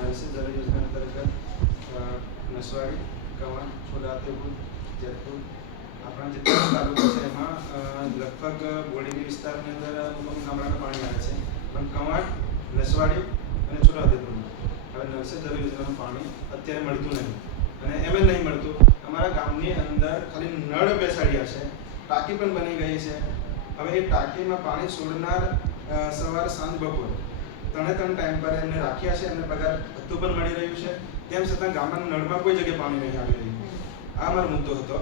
નરેશ જળ યોજના અંતર્ગત નસવાડી, કવાંટ, છોટાઉદેપુર, જેતપુર આપણા જેટલા તાલુકા છે એમાં લગભગ બોડીની વિસ્તારની અંદર અમુક ગામડામાં પાણી આવે છે, પણ કવાંટ, નસવાડી અને છોટાઉદેપુરમાં હવે નરેશ જળ યોજનાનું પાણી અત્યારે મળતું નથી. અને એમ જ નહીં મળતું, અમારા ગામની અંદર ખાલી નળ બેસાડ્યા છે, ટાંકી પણ બની ગઈ છે. હવે એ ટાંકીમાં પાણી છોડનાર સવાર સાંજ બપોર ત્રણે ટાઈમ પર એમને રાખ્યા છે, એમને પગાર ભથ્થું પણ મળી રહ્યું છે, તેમ છતાં ગામના નળમાં કોઈ જગ્યાએ પાણી નહીં આવી રહ્યું. આ મારો મુદ્દો હતો.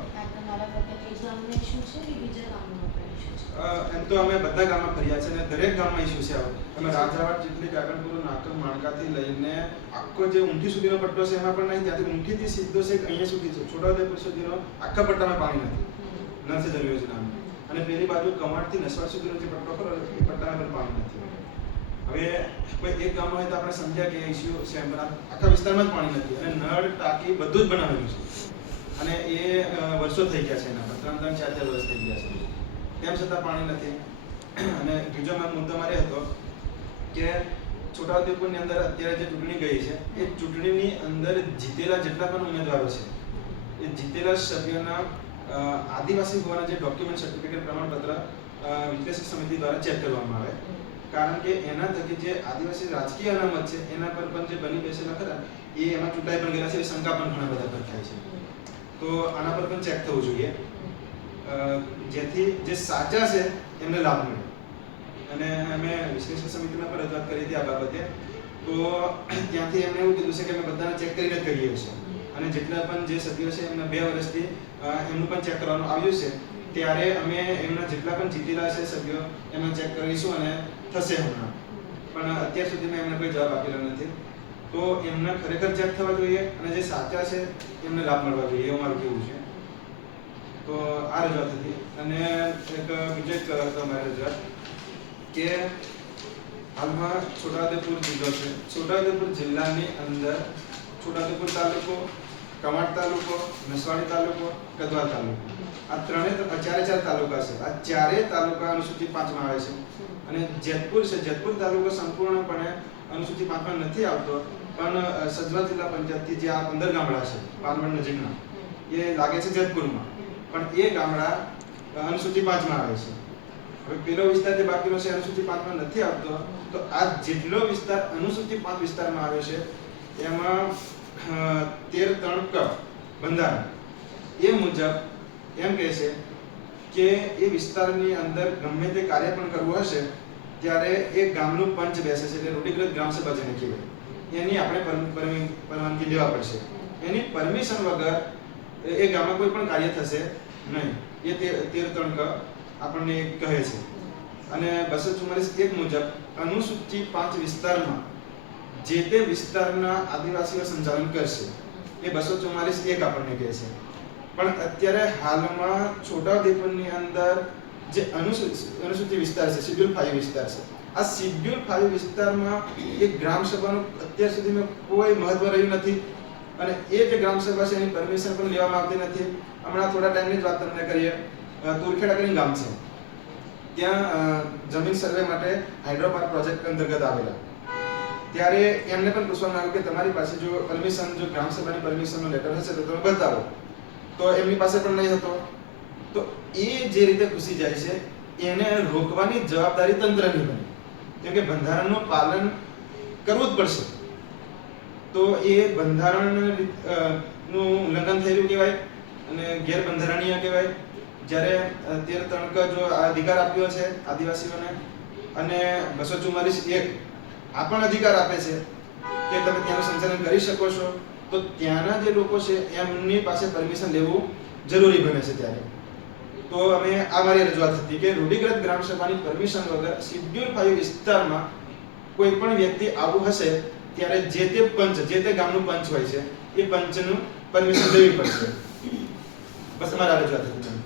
એમ તો અમે બધા ગામમાં ફર્યા છે અને દરેક ગામમાં ઇસ્યુ છે. તમે રાજાવાડ, ચીખલી, કાકણપુર, નાકમ, માણકાથી લઈને આખો જે ઊંઠી સુધીનો પટ્ટો છે એમાં પણ નહીં, ત્યાંથી ઊંઠીથી સીધો છે અહીંયા સુધી છે, છોટાઉદેપુર સુધીનો આખા પટ્ટામાં પાણી નથી નરેશ જળ યોજનામાં. અને પેલી બાજુ કવાંટથી નસવાડ સુધીનો જે પટ્ટો ખરો એ પટ્ટામાં પણ પાણી નથી. હવે કોઈ એક ગામમાં હોય તો આપણે સમજ્યા કે ઇસ્યુ છે, આખા વિસ્તારમાં જ પાણી નથી અને નળ, ટાંકી બધું જ બનાવેલું છે અને એ વર્ષો થઈ ગયા છે, એના પર 3-4 વર્ષ થઈ ગયા છે, તેમ છતાં પાણી નથી. અને બીજો મુદ્દો મારે હતો કે છોટાઉદેપુરની અંદર અત્યારે જે ચૂંટણી ગઈ છે એ ચૂંટણીની અંદર જીતેલા જેટલા પણ ઉમેદવારો છે એ જીતેલા સભ્યોના આદિવાસી હોવાના જે ડોક્યુમેન્ટ, સર્ટિફિકેટ, પ્રમાણપત્ર વિશ્લેષક સમિતિ દ્વારા ચેક કરવામાં આવે. કારણ કે એના થકી જે આદિવાસી રાજકીય અનામત છે એના પર પણ જે બની બેસેલા ખરા એ એમાં ચૂંટાઈ પણ ગયેલા છે, એ શંકા પણ ઘણા બધા પર થાય છે. તો આના પર પણ ચેક થવું જોઈએ, જેથી જે સાચા છે એમને લાભ મળે. અને અમે વિશ્લેષક સમિતિમાં પણ રજૂઆત કરી હતી આ બાબતે. તો ત્યાંથી એમણે એવું કીધું છે કે અમે બધાને ચેક કરીને જ કરીએ છીએ અને જેટલા પણ જે સભ્યો છે એમને 2 વર્ષથી એમનું પણ ચેક કરવાનું આવ્યું છે. ત્યારે અમે એમના જેટલા પણ જીતેલા છે સભ્યો એમને ચેક કરીશું અને થશે હમણાં, પણ અત્યાર સુધીમાં એમને કોઈ જવાબ આપેલો નથી. તો એમને ખરેખર ચેક થવા જોઈએ અને જે સાચા છે એમને લાભ મળવા જોઈએ, એવું મારું કહેવું છે. તો આ રજૂઆત હતી. અને એક બીજો એક મારી રજૂઆત કે હાલમાં છોટાઉદેપુર જિલ્લો છે, છોટાઉદેપુર જિલ્લાની અંદર છોટાઉદેપુર તાલુકો, કવાંટ તાલુકો, નસવાડી તાલુકો, ગધવાલ તાલુકો, આ ચારે તાલુકા છે. આ ચારે તાલુકા અનુસૂચિ 5 માં આવે છે. અને જેતપુર છે, જેતપુર તાલુકો સંપૂર્ણપણે અનુસૂચિ 5 માં નથી આવતો, પણ સજવા જિલ્લા પંચાયતથી જે આ 15 ગામડા છે પાનવડ નજીકના એ લાગે છે જેતપુરમાં, પણ એ ગામડા અનુસૂચિ 5 માં આવે છે. હવે પેલો વિસ્તાર જે બાકીનો છે અનુસૂચિ 5 માં નથી આવતો, તો આ જેટલો વિસ્તાર અનુસૂચિ 5 વિસ્તારમાં આવે છે એમાં 13 બંધારણ એ મુજબ એમ કહે છે કે એ વિસ્તારની અંદર ગમે તે કાર્ય પણ કરવું હશે ત્યારે એ ગામનું પંચ બેસે છે, એટલે રૂઢિગત ગ્રામસભા જેને કહેવાય, એની આપણે પરવાનગી લેવા પડશે. એની પરમિશન વગર એ ગામમાં કોઈ પણ કાર્ય થશે નહીં. એ 13 આપણને કહે છે. અને 244(1) મુજબ અનુસૂચિ 5 વિસ્તારમાં જે તે વિસ્તારના આદિવાસીઓ સંચાલન કરશે, એ 244(1) આપણને કહે છે. પણ અત્યારે હાલમાં છોટાઉદેપુરની અંદર જે અનુસૂચિ વિસ્તાર છે, શેડ્યુલ 5 વિસ્તાર છે, આ શેડ્યુલ 5 વિસ્તારમાં એક ગ્રામસભાનું અત્યાર સુધીમાં કોઈ મહત્વ રહ્યું નથી અને એ જે ગ્રામસભા છે એની પરમિશન પણ લેવામાં આવતી નથી. હમણાં થોડા ટાઈમની જ વાત તમને કરીએ, તુરખેડા કરીને ગામ છે, ત્યાં જમીન સર્વે માટે હાઇડ્રોપાવર પ્રોજેક્ટ અંતર્ગત આવેલા. ત્યારે એમને પણ પૂછવામાં આવ્યું કે તમારી પાસે જો પરમિશન, જો ગ્રામસભાની પરમિશનનો લેટર હશે તો તમે બતાવો. તો એમની પાસે પણ નહીં હતો. તો એ જે રીતે ઘૂસી જાય છે એને રોકવાની જવાબદારી તંત્રની બની, કેમ કે બંધારણનું પાલન કરવું જ પડશે. તો એ બંધારણનું ઉલ્લંઘન થઈ રહ્યું કહેવાય અને ગેરબંધારણીય કહેવાય. જ્યારે 13 જો આ અધિકાર આપ્યો છે આદિવાસીઓને અને 244(1) આ પણ અધિકાર આપે છે કે તમે ત્યાંનું સંચાલન કરી શકો છો, તો ત્યાંના જે લોકો છે એમની પાસે પરમિશન લેવું જરૂરી બને છે. ત્યારે તો અમે આ મારી રજૂઆત હતી કે રૂઢિગત ગ્રામસભાની પરમિશન વગર શેડ્યુલ 5 વિસ્તારમાં કોઈ પણ વ્યક્તિ આવું હશે ત્યારે જે તે પંચ, જે તે ગામનું પંચ હોય છે એ પંચનું પરમિશન લેવી પડશે. બસ અમારી રજૂઆત હતી.